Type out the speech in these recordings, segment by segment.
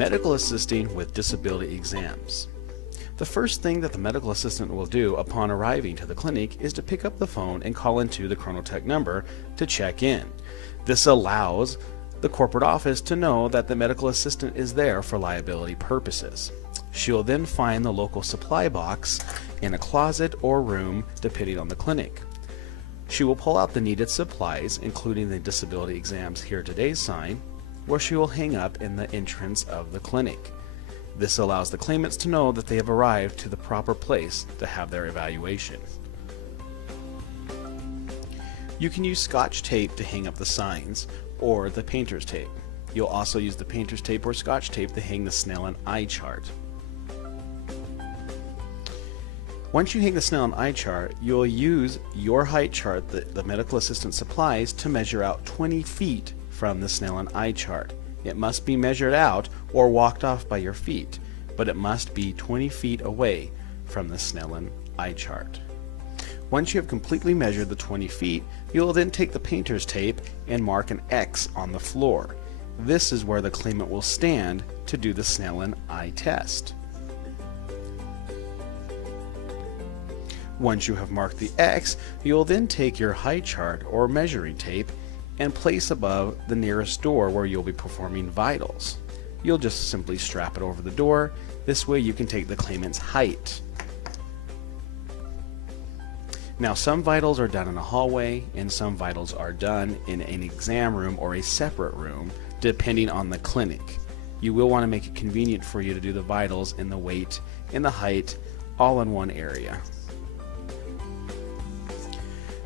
Medical assisting with disability exams. The first thing that the medical assistant will do upon arriving to the clinic is to pick up the phone and call into the Chronotech number to check in. This allows the corporate office to know that the medical assistant is there for liability purposes. She will then find the local supply box in a closet or room depending on the clinic. She will pull out the needed supplies, including the disability exams here today sign, where she will hang up in the entrance of the clinic. This allows the claimants to know that they have arrived to the proper place to have their evaluation. You can use Scotch tape to hang up the signs, or the painter's tape. You'll also use the painter's tape or Scotch tape to hang the Snellen eye chart. Once you hang the Snellen eye chart, you'll use your height chart that the medical assistant supplies to measure out 20 feet from the Snellen eye chart. It must be measured out or walked off by your feet, but it must be 20 feet away from the Snellen eye chart. Once you have completely measured the 20 feet, you will then take the painter's tape and mark an X on the floor. This is where the claimant will stand to do the Snellen eye test. Once you have marked the X, you will then take your height chart or measuring tape and place above the nearest door where you'll be performing vitals. You'll just simply strap it over the door. This way you can take the claimant's height. Now, some vitals are done in a hallway and some vitals are done in an exam room or a separate room, depending on the clinic. You will want to make it convenient for you to do the vitals and the weight and the height all in one area.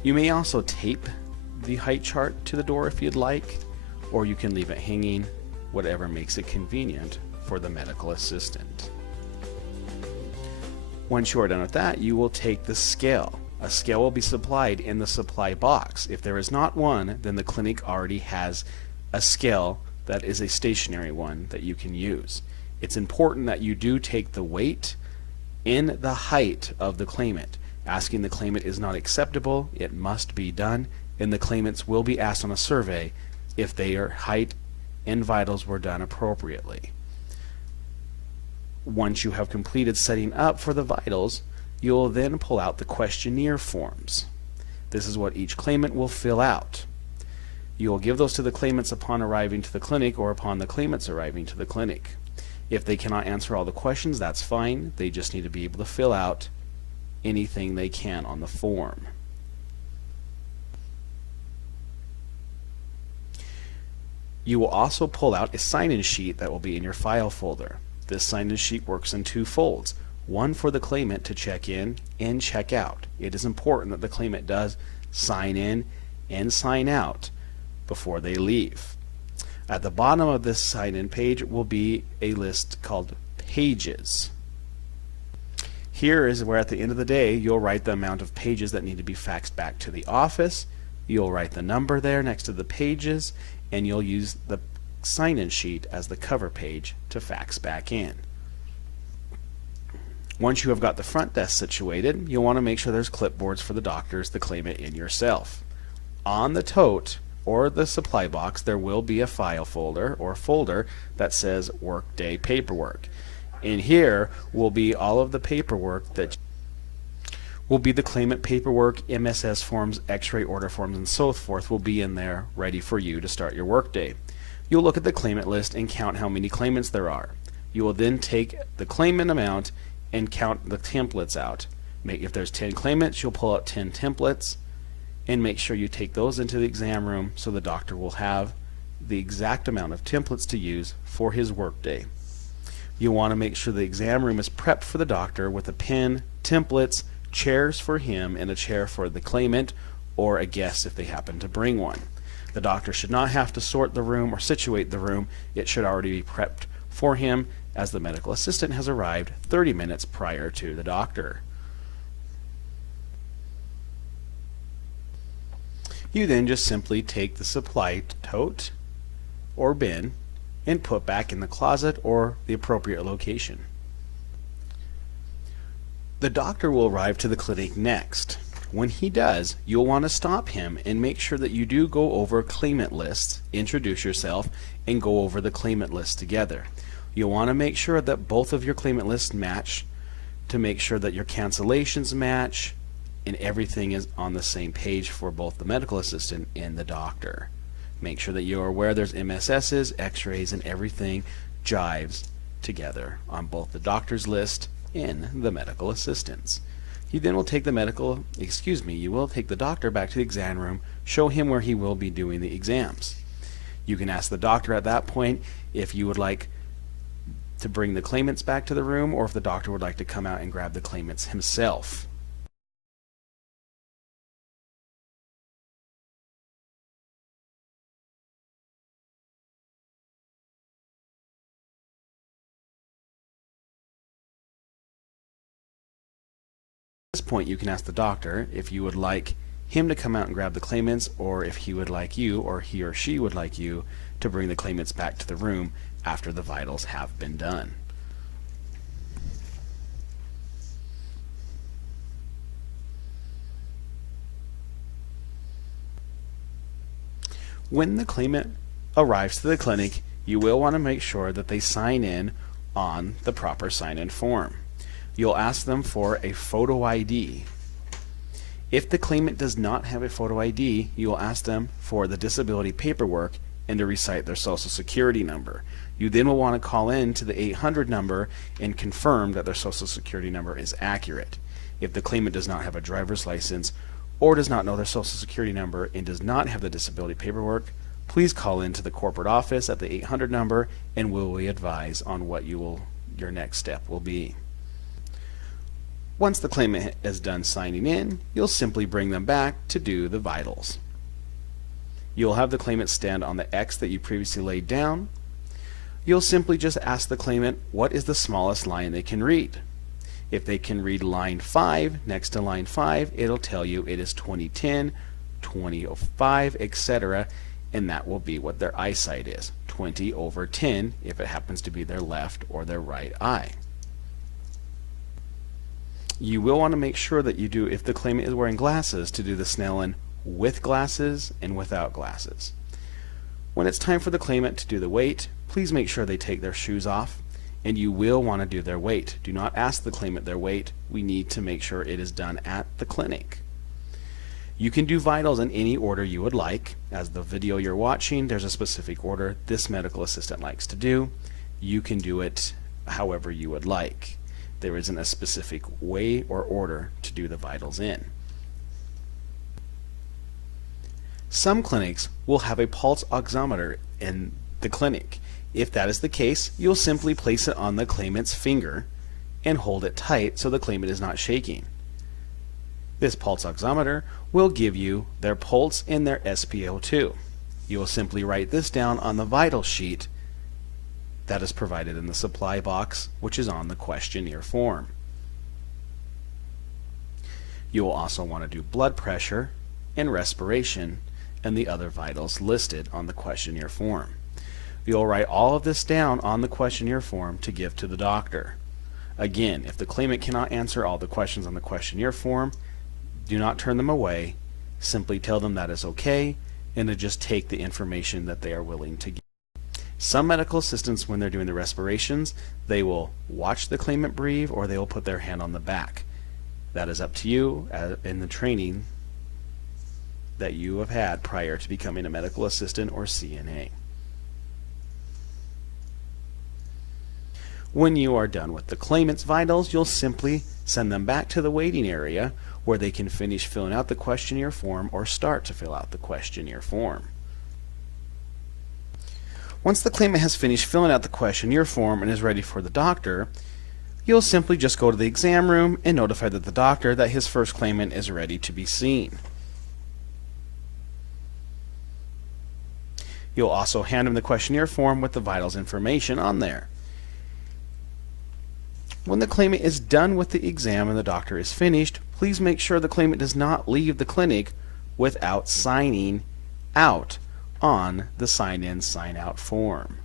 You may also tape the height chart to the door if you'd like, or you can leave it hanging, whatever makes it convenient for the medical assistant. Once you are done with that, you will take the scale. A scale will be supplied in the supply box. If there is not one, then the clinic already has a scale that is a stationary one that you can use. It's important that you do take the weight in the height of the claimant. Asking the claimant is not acceptable. It must be done, and the claimants will be asked on a survey if their height and vitals were done appropriately. Once you have completed setting up for the vitals, you'll then pull out the questionnaire forms. This is what each claimant will fill out. You will give those to the claimants upon arriving to the clinic or upon the claimants arriving to the clinic. If they cannot answer all the questions, that's fine. They just need to be able to fill out anything they can on the form. You will also pull out a sign-in sheet that will be in your file folder. This sign-in sheet works in two folds, one for the claimant to check in and check out. It is important that the claimant does sign in and sign out before they leave. At the bottom of this sign-in page will be a list called pages. Here is where at the end of the day you'll write the amount of pages that need to be faxed back to the office. You'll write the number there next to the pages, and you'll use the sign-in sheet as the cover page to fax back in. Once you have got the front desk situated, you'll want to make sure there's clipboards for the doctors, the claimant, and yourself. On the tote or the supply box there will be a file folder or folder that says Workday Paperwork. In here will be all of the paperwork that will be the claimant paperwork, MSS forms, x-ray order forms, and so forth will be in there ready for you to start your workday. You'll look at the claimant list and count how many claimants there are. You will then take the claimant amount and count the templates out. If there's 10 claimants, you'll pull out 10 templates and make sure you take those into the exam room so the doctor will have the exact amount of templates to use for his workday. You want to make sure the exam room is prepped for the doctor with a pen, templates, chairs for him, and a chair for the claimant or a guest if they happen to bring one. The doctor should not have to sort the room or situate the room. It should already be prepped for him as the medical assistant has arrived 30 minutes prior to the doctor. You then just simply take the supply tote or bin and put back in the closet or the appropriate location. The doctor will arrive to the clinic next. When he does, you'll want to stop him and make sure that you do go over claimant lists, introduce yourself, and go over the claimant list together. You'll want to make sure that both of your claimant lists match, to make sure that your cancellations match and everything is on the same page for both the medical assistant and the doctor. Make sure that you're aware there's MSSs, x-rays, and everything jives together on both the doctor's list and the medical assistant's. You then will take you will take the doctor back to the exam room, show him where he will be doing the exams. You can ask the doctor at that point if you would like to bring the claimants back to the room, or if the doctor would like to come out and grab the claimants himself. At this point, you can ask the doctor if you would like him to come out and grab the claimants, or if he would like you, or he or she would like you, to bring the claimants back to the room after the vitals have been done. When the claimant arrives to the clinic, you will want to make sure that they sign in on the proper sign-in form. You'll ask them for a photo ID. If the claimant does not have a photo ID, you will ask them for the disability paperwork and to recite their social security number. You then will want to call in to the 800 number and confirm that their social security number is accurate. If the claimant does not have a driver's license or does not know their social security number and does not have the disability paperwork, please call into the corporate office at the 800 number and we'll advise on what your next step will be. Once the claimant is done signing in, you'll simply bring them back to do the vitals. You'll have the claimant stand on the X that you previously laid down. You'll simply just ask the claimant what is the smallest line they can read. If they can read line 5, next to line 5, it'll tell you it is 2010, 2005, etc., and that will be what their eyesight is, 20/10 if it happens to be their left or their right eye. You will want to make sure that you do, if the claimant is wearing glasses, to do the Snellen with glasses and without glasses. When it's time for the claimant to do the weight, please make sure they take their shoes off, and you will want to do their weight. Do not ask the claimant their weight. We need to make sure it is done at the clinic. You can do vitals in any order you would like. As the video you're watching, there's a specific order this medical assistant likes to do. You can do it however you would like. There isn't a specific way or order to do the vitals in. Some clinics will have a pulse oximeter in the clinic. If that is the case, you'll simply place it on the claimant's finger and hold it tight so the claimant is not shaking. This pulse oximeter will give you their pulse and their SpO2. You will simply write this down on the vital sheet that is provided in the supply box, which is on the questionnaire form. You will also want to do blood pressure and respiration and the other vitals listed on the questionnaire form. You'll write all of this down on the questionnaire form to give to the doctor. Again, if the claimant cannot answer all the questions on the questionnaire form, do not turn them away. Simply tell them that is okay and to just take the information that they are willing to give. Some medical assistants, when they're doing the respirations, they will watch the claimant breathe or they will put their hand on the back. That is up to you in the training that you have had prior to becoming a medical assistant or CNA. When you are done with the claimant's vitals, you'll simply send them back to the waiting area where they can finish filling out the questionnaire form or start to fill out the questionnaire form. Once the claimant has finished filling out the questionnaire form and is ready for the doctor, you'll simply just go to the exam room and notify the doctor that his first claimant is ready to be seen. You'll also hand him the questionnaire form with the vitals information on there. When the claimant is done with the exam and the doctor is finished, please make sure the claimant does not leave the clinic without signing out on the sign-in, sign-out form.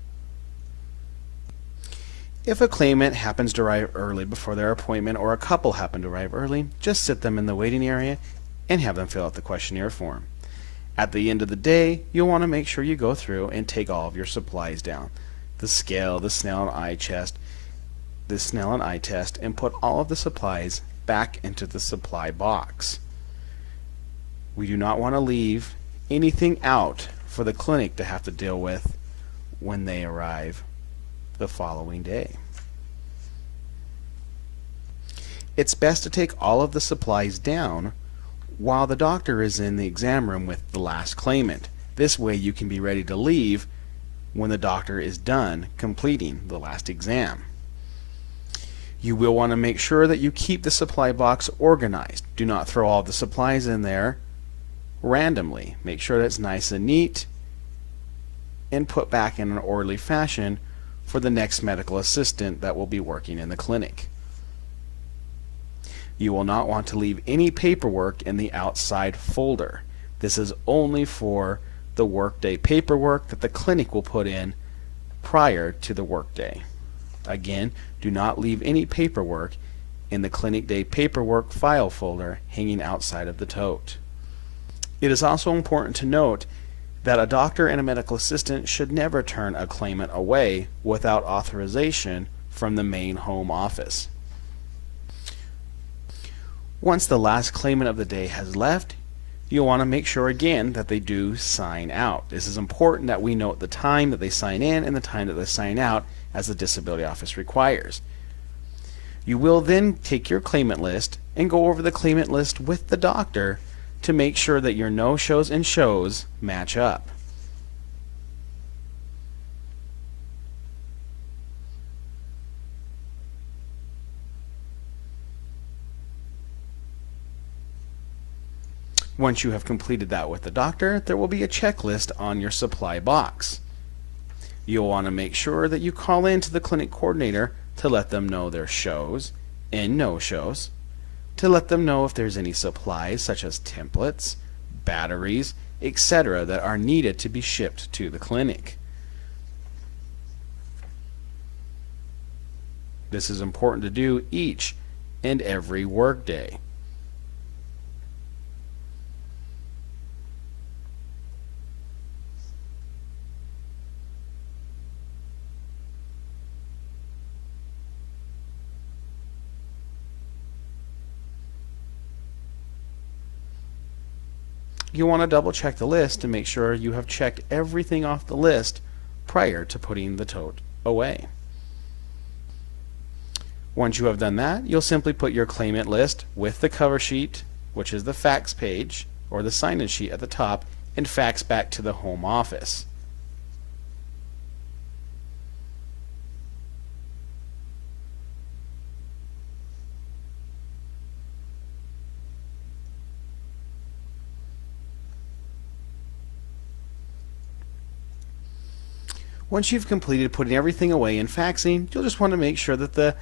If a claimant happens to arrive early before their appointment or a couple happen to arrive early, just sit them in the waiting area and have them fill out the questionnaire form. At the end of the day, you'll want to make sure you go through and take all of your supplies down. the scale, the Snellen eye test, and put all of the supplies back into the supply box. We do not want to leave anything out for the clinic to have to deal with when they arrive the following day. It's best to take all of the supplies down while the doctor is in the exam room with the last claimant. This way you can be ready to leave when the doctor is done completing the last exam. You will want to make sure that you keep the supply box organized. Do not throw all the supplies in there randomly. Make sure that it's nice and neat and put back in an orderly fashion for the next medical assistant that will be working in the clinic. You will not want to leave any paperwork in the outside folder. This is only for the workday paperwork that the clinic will put in prior to the workday. Again, do not leave any paperwork in the clinic day paperwork file folder hanging outside of the tote. It is also important to note that a doctor and a medical assistant should never turn a claimant away without authorization from the main home office. Once the last claimant of the day has left, you'll want to make sure again that they do sign out. This is important that we note the time that they sign in and the time that they sign out, as the disability office requires. You will then take your claimant list and go over the claimant list with the doctor to make sure that your no-shows and shows match up. Once you have completed that with the doctor, there will be a checklist on your supply box. You'll want to make sure that you call in to the clinic coordinator to let them know their shows and no-shows, to let them know if there's any supplies such as templates, batteries, etc. that are needed to be shipped to the clinic. This is important to do each and every workday. You want to double check the list to make sure you have checked everything off the list prior to putting the tote away. Once you have done that, you'll simply put your claimant list with the cover sheet, which is the fax page or the sign-in sheet at the top, and fax back to the home office. Once you've completed putting everything away and faxing, you'll just want to make sure that the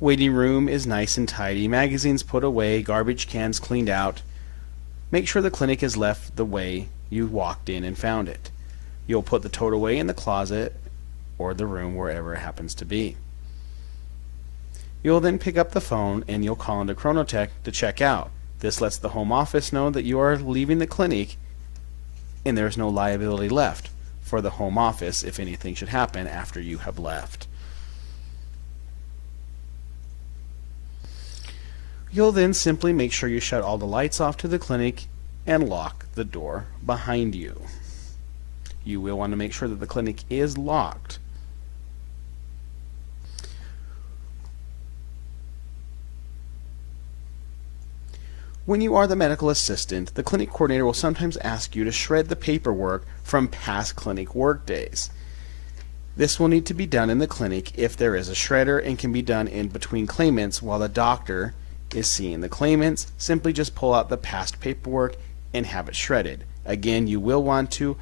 waiting room is nice and tidy, magazines put away, garbage cans cleaned out. Make sure the clinic is left the way you walked in and found it. You'll put the tote away in the closet or the room, wherever it happens to be. You'll then pick up the phone and you'll call into Chronotech to check out. This lets the home office know that you are leaving the clinic and there's no liability left for the home office if anything should happen after you have left. You'll then simply make sure you shut all the lights off to the clinic and lock the door behind you. You will want to make sure that the clinic is locked. When you are the medical assistant, the clinic coordinator will sometimes ask you to shred the paperwork from past clinic work days. This will need to be done in the clinic if there is a shredder and can be done in between claimants while the doctor is seeing the claimants. Simply just pull out the past paperwork and have it shredded. Again, you will want to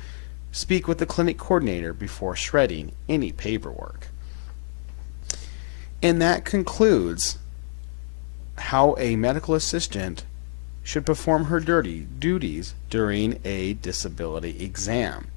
speak with the clinic coordinator before shredding any paperwork. And that concludes how a medical assistant should perform her duties during a disability exam.